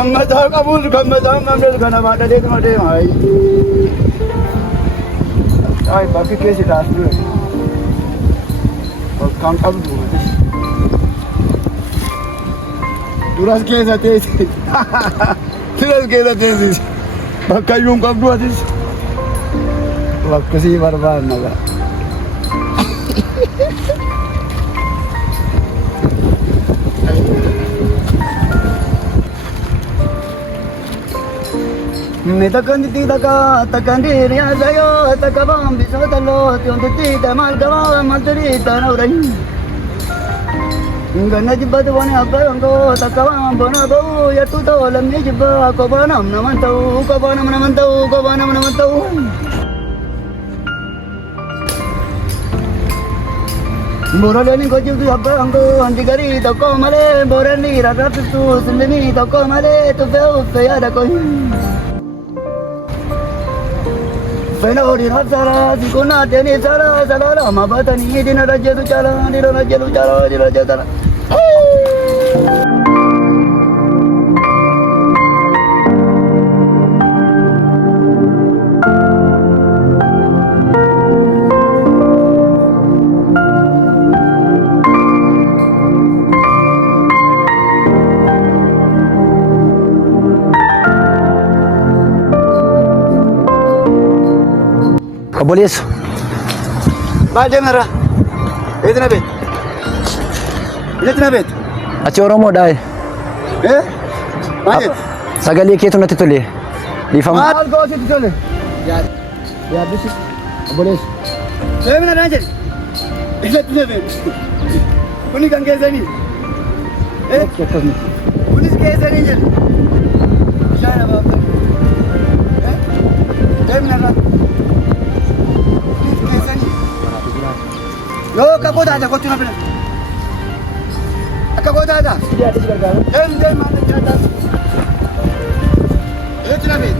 Gammadaa qabus gammadaan namni kana baadhatee kuma deema. Ay bakki keessi taasisu. Kan qabdu. Duras keessa teessi. Duras keessa teessi. Bakka iyyuu hin qabdu atis. Bakkasii barbaadna gaa. Mitakan di taka takan diri asayo takabam bisa talo tiun ti tamal kawa matri tanaurai ngana jibat wani apa angko takabam bona bau ya tu to lamni jibba ko banam naman tau ko banam naman tau Borani ko jibu apa angko anti gari to ko male borani ragat tu sindini to ko male tu beu pe ada ko Fena ori rasara dikona deni sara sara ma batani dina rajya tu chala Kabolis. Baal deemnarra. Eetina beet. Eetina beet. Achi Oromoodhaa. Maal sagalee keetu natti tole. Dhiifama. Maal goositti tole. Yaaddisi. Kabolis. Deemna naan jedhe. Eetina beet. Kuni kan keessanii. Akkasuma. Kunis keessanii jedhe. Bishaan abaabta. Deemnarra. Yo kakota aja kochuna pila. Kakota aja. Dia ada sekarang. Dem mana cerita. Yo cina bet.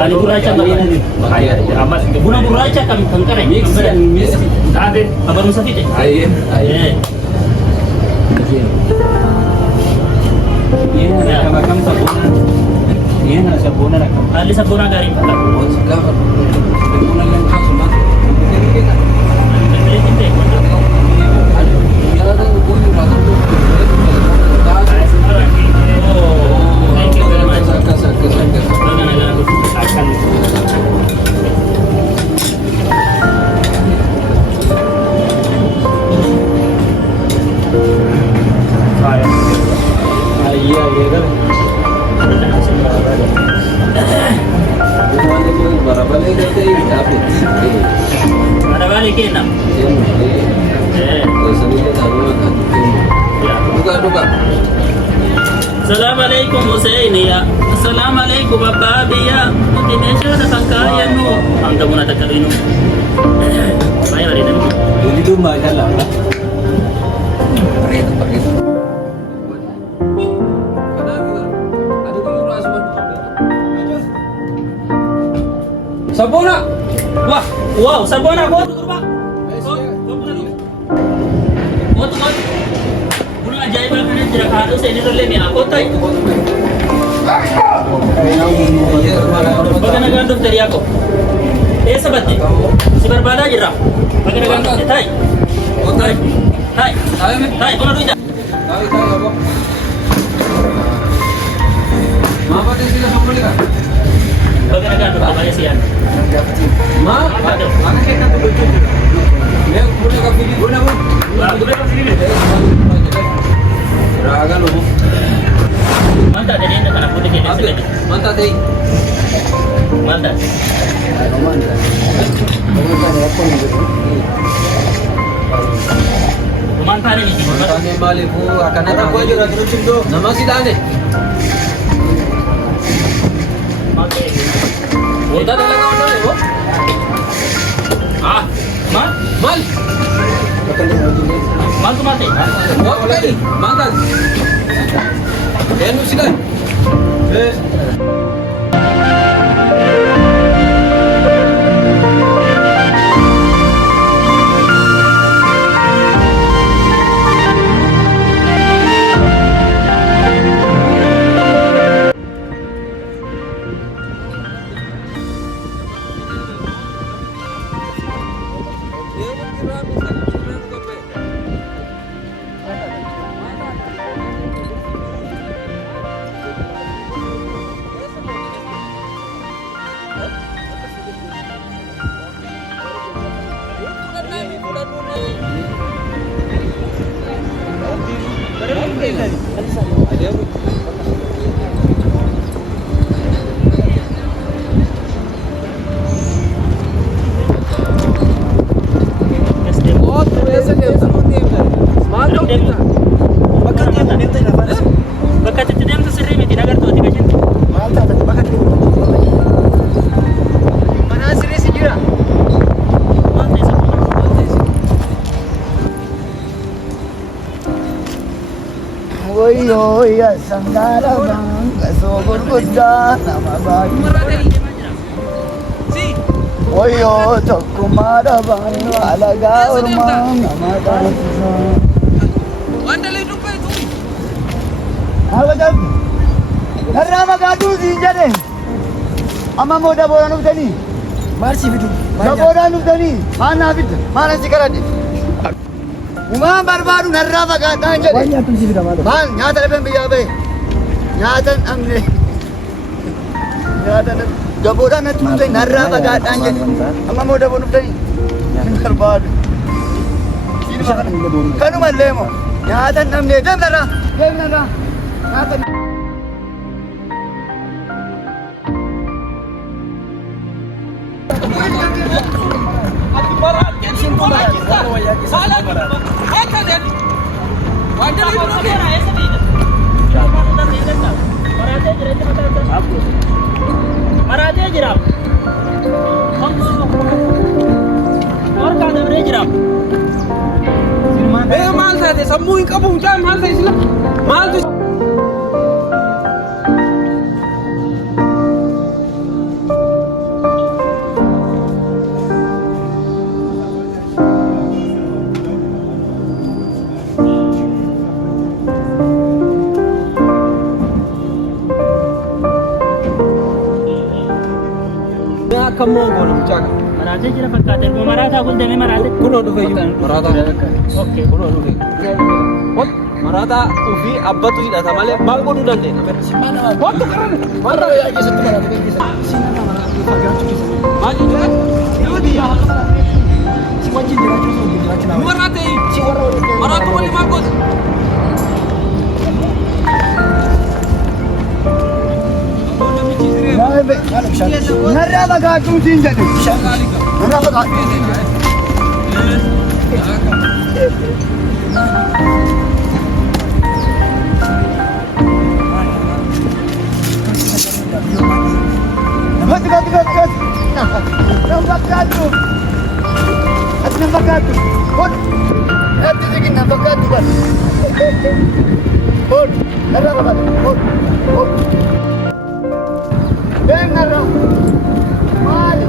Kali guracha bagaimana? Amat guna guracha kami tengkare. Mix. Ada kabar musafir. Aye. Iya, ada kamu sabuna. Iya, ada sabuna nak. Ali sabuna garing patah. Oh, sekarang. Sabuna yang cuma. Ada balik kita. Duka. Assalamualaikum Husaini ya. Assalamualaikum Bapak ya. Indonesia ada kangkaya nu. Anda muna takalino. Baik hari ini. Ini tuh mbak jalan. Pakai itu. Sabona. Wow, sabona gua tuh, Pak. Gua tuh. Bulan ajaib banget tidak harus ini tuh nih aku tuh. Bagaimana gandum dari aku? Eessa batte? Si barbaadaa jirra. Bakka nagaan qabde taa'i. Taa'i bona duwida. Bakka nagaan qabde baay'ee si yaadda. Maal taate deemte kana fuudhee kee deemte gadi? Maal taate? Dhumaan taane miti gurgurta. Maal? Maaltu maal ta'e? Bakka itti deemtu sirrii miti nagartooti gajinti. Maal taate bakka itti manaa sirrii si jira. Maal ta'e sababa? Wayyoo yaa sangaala baanga soo gurguddaa nama baay'ee. Wayyoo tokkummaa dhabaan alagaa ormaa nama taasisa. Hawwatam narraa magaatuu siin jedhe amma immoo daboodhaan dhuftanii maal si fidu daboodhaan dhuftanii maal naa fidda maal asi kadhadhe umaan barbaadu narraa fagaadhaan jedhe waan nyaattu si fida maal nyaata dhabeen biyyaa bahe nyaata hin dhabne nyaata daboodhaan natti dhuftanii narraa fagaadhaan jedhe amma immoo daboon dhuftanii hin barbaadu kanumallee moo nyaata hin dhabne deemnarraa nyaata Maraatee jira. Orkaan dabree jira. Maal taate sammuu hin qabu mucaan maal ta'e sila maaltu akka moongoon mucaan Maraatee jira fakkaate. Erga maraataa kun deemee maraatee. kunoo dhufe maraataa Okay. kunoo dhufe maraataa ofii abbatu hidhata malee maal godhuu dandeenya wantu qaran warra keessatti maal maraatee maraatu malee maal godhu narraa fagaaduu siin jedhe narraa fagaaduu Não fakkaatu ati na fakkaatu hod ati sigin na fakkaatu ban hod narraa fagaadhu hod been narraa maali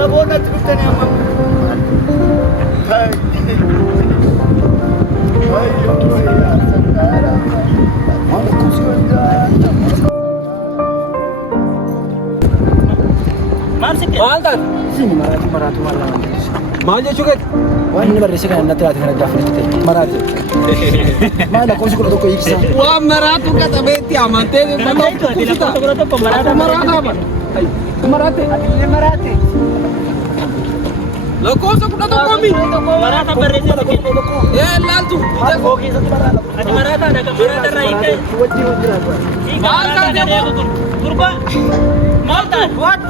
daboon ati dhuftanii amma ayyoo yaa sandaara Maal si Maal taate? Isin maraatu maal lama jechuudha. Maal jechuu keeti? Waan inni barreesse kana natti laate kana gaafa ta'e maraatu. Maal lakkoofsi 11 hiikisa. Waan maraatu qaxabeetti amantee maraate. Lakkoofsa 11 Maraata barreessee laaltu. ati maraataadha kan maraata irraa hiikee. Maal taate? Gurba maal taate? What?